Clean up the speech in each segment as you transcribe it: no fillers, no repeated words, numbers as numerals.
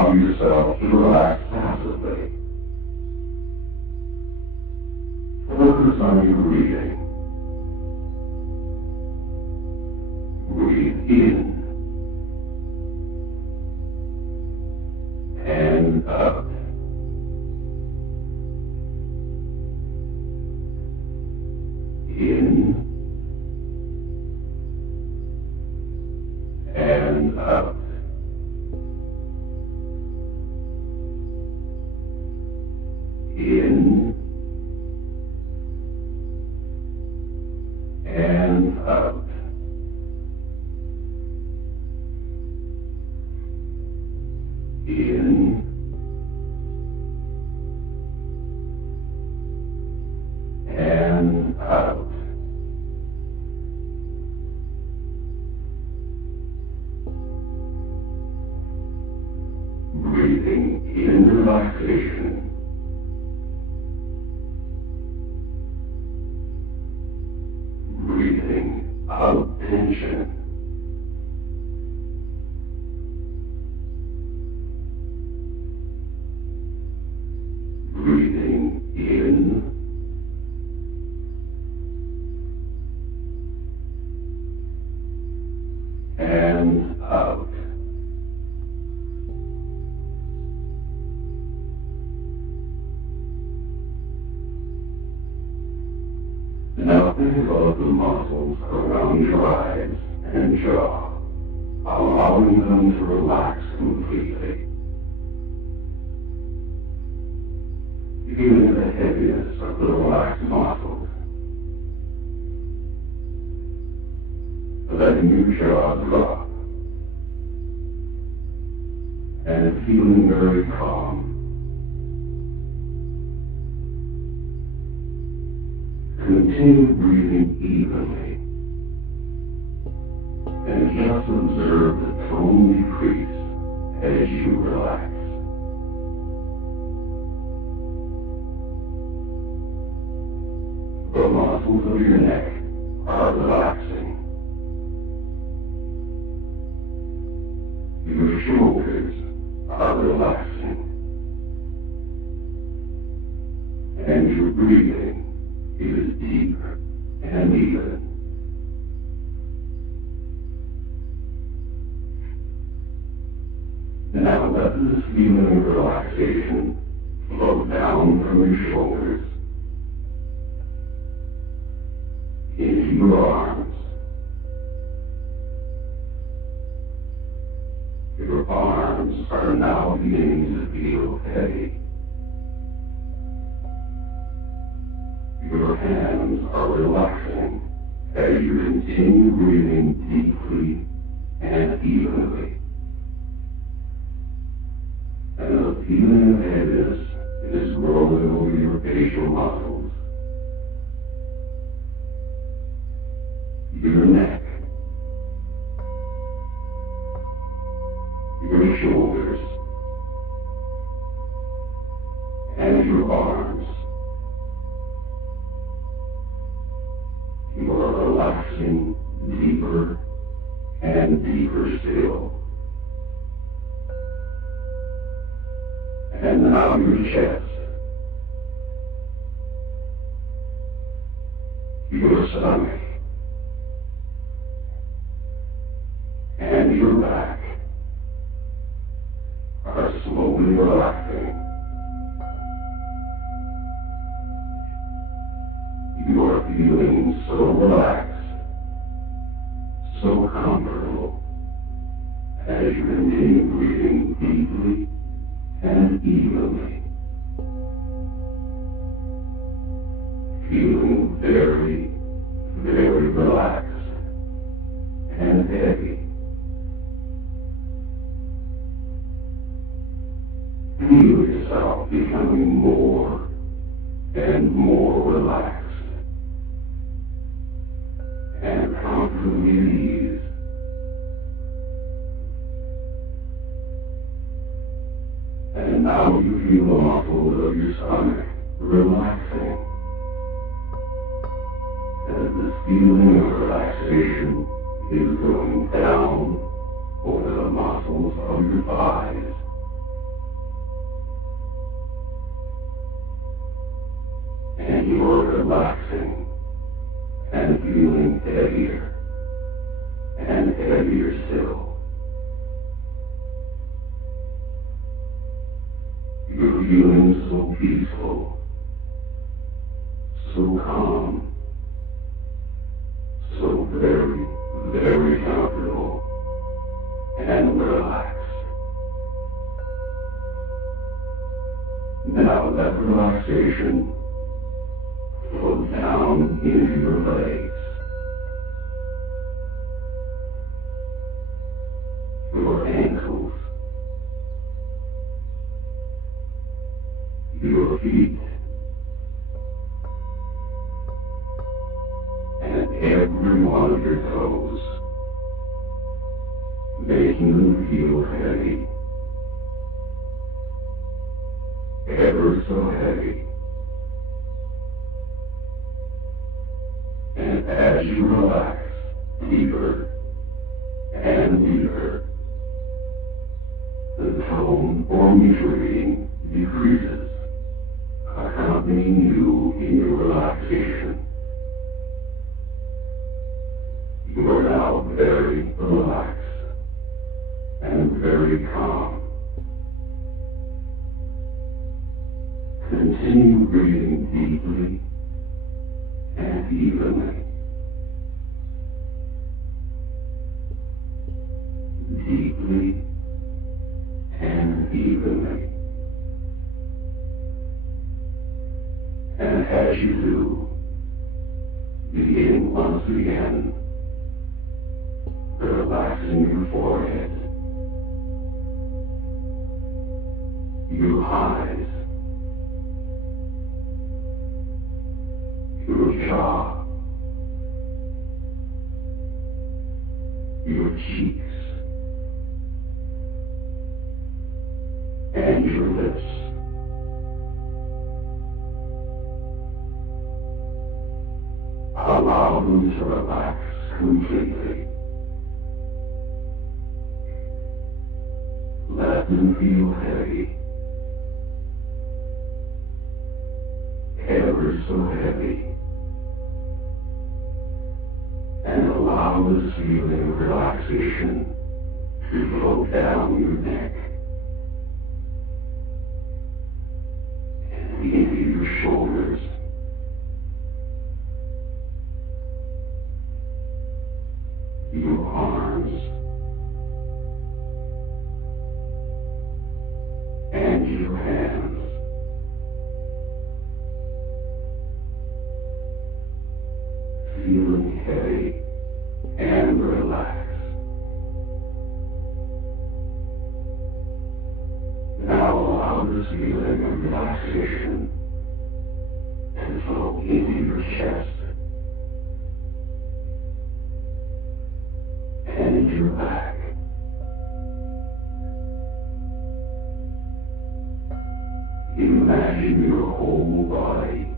allow yourself to relax passively. Focus on your breathing. Breathe in and up. In and up. In and out. In and out. Breathing in relaxation. Breathing out tension. Breathing in and out. Now think about the muscles around your eyes and jaw, allowing them to relax completely. Feeling the heaviness of the relaxed muscles. Letting your jaw drop. And feeling very calm. Continue breathing evenly, and just observe the tone decrease as you relax. The muscles of your neck are relaxing. Your shoulders are relaxing. And your breathing is deep and even. Now let this feeling of relaxation flow down from your shoulders into your arms. Your arms are now beginning to feel heavy. Your hands are relaxing as you continue breathing deeply and evenly. And the feeling of heaviness is growing over your facial muscles, your neck, your shoulders, and your arms. You are relaxing deeper and deeper still. And now your chest, your stomach, and your back are slowly relaxing. You are feeling so relaxed, so comfortable, as you continue breathing deeply and evenly. Feeling very, very relaxed and heavy. Feel yourself becoming more and more relaxed and comfortably at ease. And now you feel the muscles of your stomach relaxing as this feeling of relaxation is going down over the muscles of your thighs You're feeling so peaceful, so calm, so very, very comfortable and relaxed. Now let relaxation flow down into your legs, your ankles, your feet, and every one of your toes, making them feel heavy, ever so heavy. And as you relax deeper and deeper, the tone or meter reading decreases, accompanying you in your relaxation. You are now very relaxed and very calm. Continue breathing deeply and evenly. Deeply and evenly. And as you do, begin once again, relaxing your forehead, your eyes, your jaw, your cheeks, and your lips. Allow them to relax completely. Let them feel heavy, ever so heavy, and allow this feeling of relaxation to flow down your neck and into your shoulders, your arms, and your hands. Feeling heavy and relaxed. Now allow this feeling of relaxation to flow into your chest and into your back. Imagine your whole body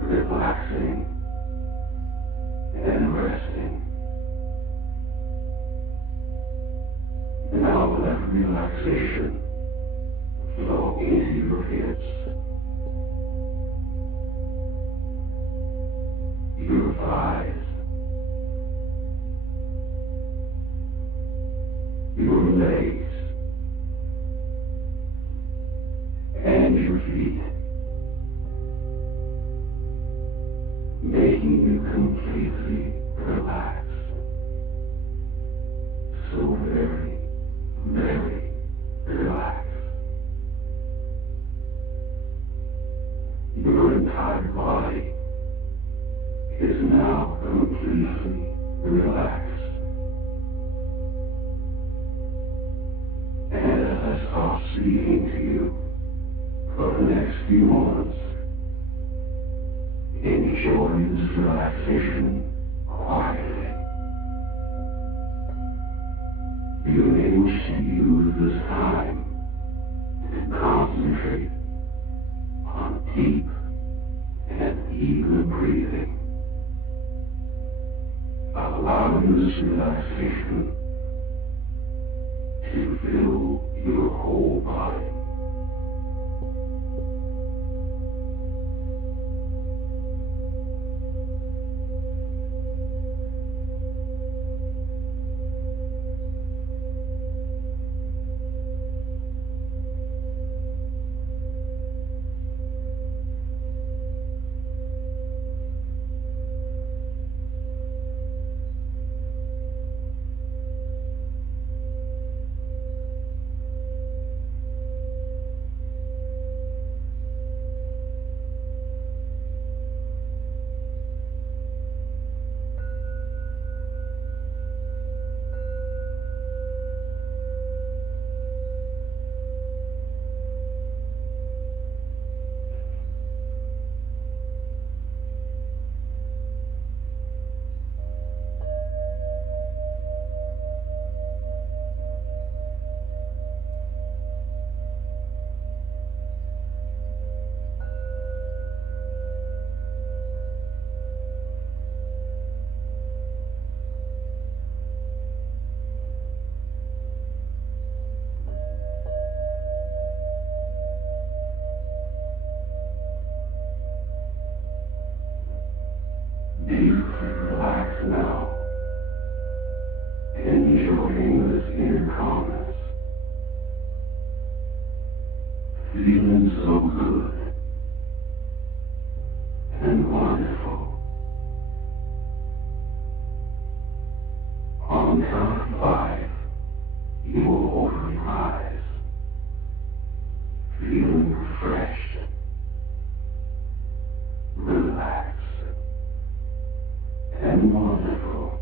relaxing and resting. Now let relaxation flow into your hips, your thighs, your legs, and your feet, making you completely relaxed. So very, very relaxed. Your entire body is now completely relaxed. And as I start speaking to you for the next few moments, enjoy this relaxation quietly. You may wish to use this time to concentrate on deep and even breathing, allowing this relaxation to fill your whole body. feeling so good and wonderful. On the count of 5, you will open your eyes, feeling refreshed, relaxed, and wonderful.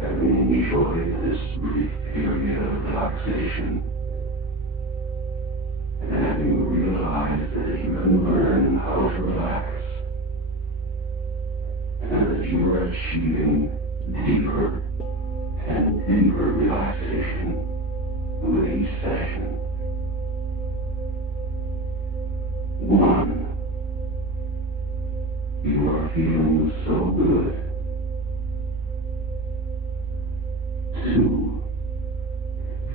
Having enjoyed this brief period of relaxation, and having realized that you can learn how to relax, and that you are achieving deeper and deeper relaxation with each session. 1. You are feeling so good. 2.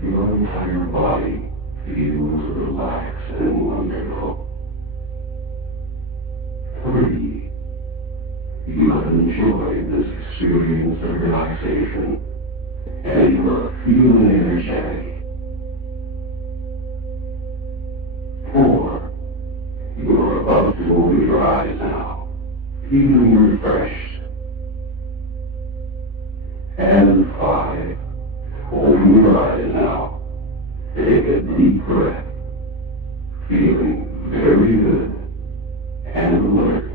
Your entire body feels relaxed and wonderful. 3. You have enjoyed this experience of relaxation, and you are feeling energetic. 4. You are about to open your eyes now, feeling refreshed. And 5. Open your eyes now. Take a deep breath, feeling very good and alert.